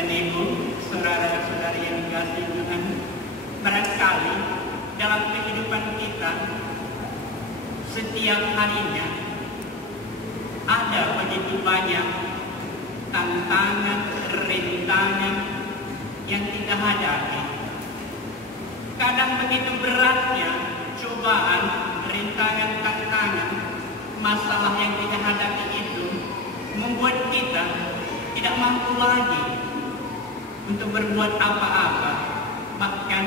dan Ibu, saudara-saudari yang dikasihi Tuhan, barangkali dalam kehidupan kita setiap harinya ada begitu banyak tantangan, rintangan yang kita hadapi. Kadang begitu beratnya cobaan, rintangan, tantangan, masalah yang kita hadapi itu membuat kita tidak mampu lagi untuk berbuat apa-apa. Bahkan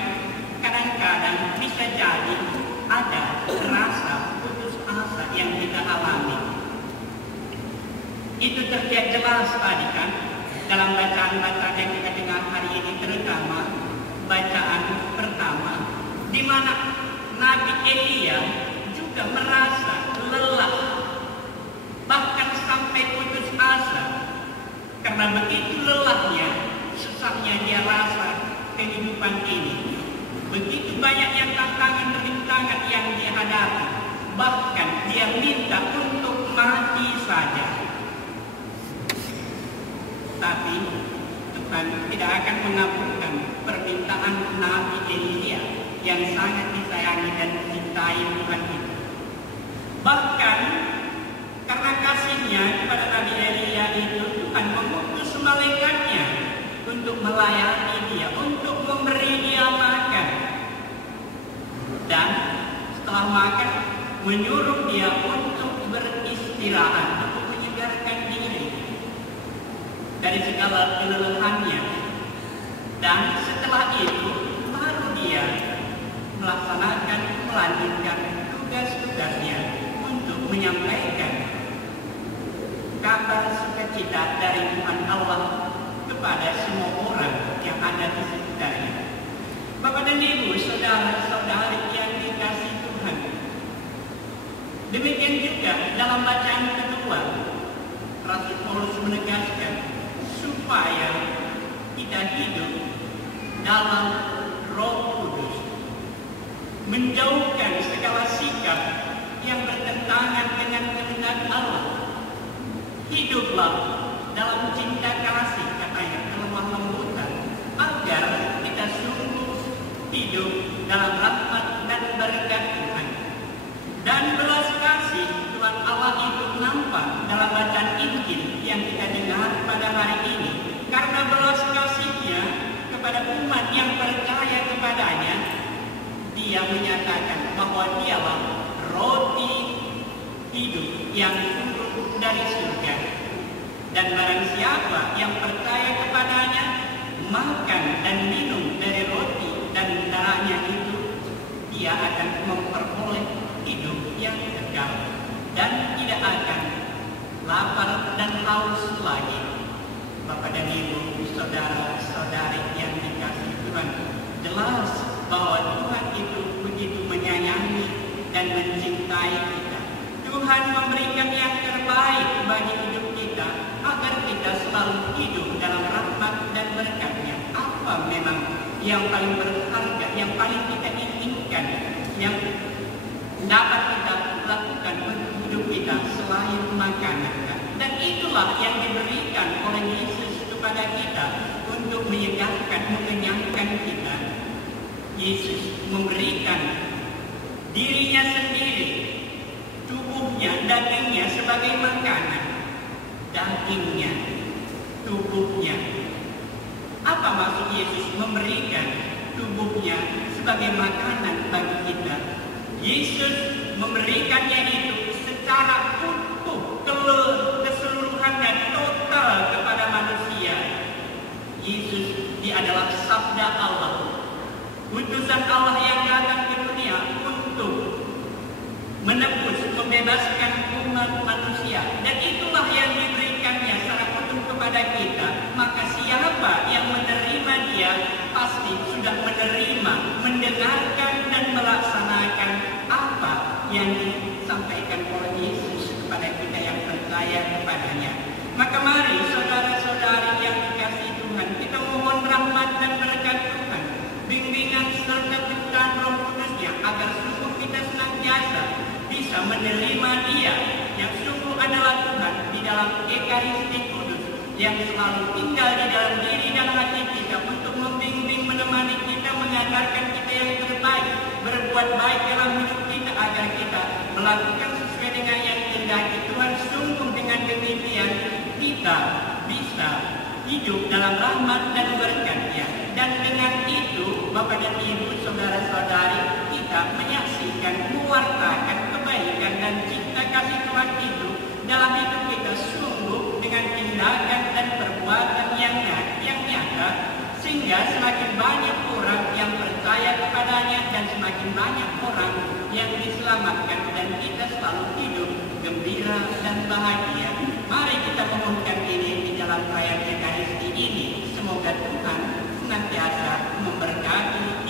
kadang-kadang bisa jadi ada rasa putus asa yang kita alami. Itu terlihat jelas tadi kan dalam bacaan-bacaan yang kita dengar hari ini, terutama bacaan pertama, di mana Nabi Elia juga merasa lelah, bahkan sampai putus asa, karena begitu lelahnya, susahnya dia rasa kehidupan ini. Begitu banyaknya tantangan rintangan yang dia hadapi, bahkan dia minta untuk mati saja. Tapi Tuhan tidak akan mengabulkan permintaan Nabi Elia yang sangat disayangi dan dicintai Tuhan itu. Bahkan karena kasihnya kepada Nabi Elia itu, Tuhan mengutus malaikatnya untuk melayani dia, untuk memberi dia makan. Dan setelah makan, menyuruh dia untuk beristirahat, untuk menyegarkan diri dari segala kelelahannya. Dan setelah itu baru dia melanjutkan tugas-tugasnya untuk menyampaikan kabar sukacita dari Tuhan Allah kepada semua orang yang ada di sekitarnya. Bapak dan Ibu, saudara-saudari yang dikasihi Tuhan, demikian juga dalam bacaan kedua, Rasul Paulus menegaskan supaya kita hidup dalam Roh Kudus, menjauhkan segala sikap yang bertentangan dengan kehendak Allah. Hiduplah dalam cinta kasih, katanya, kelemah lembutan, agar kita sungguh hidup dalam rahmat dan berkat Tuhan. Dan belas kasih Tuhan Allah itu nampak dalam bacaan Injil yang kita dengar pada hari ini. Karena belas kasihnya kepada umat yang percaya kepadanya, dia menyatakan bahwa dialah roti hidup yang turun dari surga. Dan barang siapa yang percaya kepadanya, makan dan minum dari roti dan darahnya itu, dia akan memperoleh hidup yang kekal dan tidak akan lapar dan haus lagi. Bapak dan Ibu, saudara-saudari yang dikasihi Tuhan, jelas bahwa Tuhan itu begitu menyayangi dan mencintai kita. Tuhan memberikan yang terbaik bagi hidup kita agar kita selalu hidup dalam rahmat dan berkat-Nya. Apa memang yang paling berharga, yang paling kita inginkan, yang dapat kita lakukan untuk hidup kita selain makanan? Dan itulah yang diberikan oleh Yesus kepada kita untuk menyegarkan, mengenyangkan kita. Yesus memberikan dirinya sendiri, tubuhnya, dagingnya sebagai makanan. Dagingnya, tubuhnya. Apa maksud Yesus memberikan tubuhnya sebagai makanan bagi kita? Yesus memberikannya itu secara utuh, keseluruhannya, total kepada manusia. Yesus, dia adalah sabda Allah, utusan Allah yang datang ke dunia untuk menebus, membebaskan umat manusia. Dan itulah yang diberikannya secara utuh kepada kita. Maka siapa yang menerima dia, pasti sudah menerima, mendengarkan dan melaksanakan apa yang disampaikan oleh Yesus kepada kita yang percaya kepadanya. Maka mari saudara-saudari yang dikasihi Tuhan, kita mohon rahmat dan berkat Tuhan, bimbingan serta tuntunan Roh Kudus-Nya, agar sungguh kita senantiasa bisa menerima Dia yang sungguh adalah Tuhan di dalam Ekaristi Kudus, yang selalu tinggal di dalam diri dan hati kita untuk membimbing, menemani kita, mengajarkan kita yang terbaik, berbuat baik dalam hidup kita agar kita melakukan sesuai dengan yang dikehendaki Tuhan. Sungguh dengan demikian kita bisa hidup dalam rahmat dan berkat-Nya. Dan dengan itu, Bapak dan Ibu, saudara-saudari, kita menyaksikan, mewartakan kebaikan dan cinta kasih Tuhan itu dalam hidup kita sungguh dengan tindakan dan perbuatan yang nyata, sehingga semakin banyak orang yang percaya kepadanya dan semakin banyak orang yang diselamatkan dan kita selalu hidup gembira dan bahagia. Mari kita memohonkan ini di dalam perayaan Ekaristi ini. Semoga Tuhan senantiasa memberkati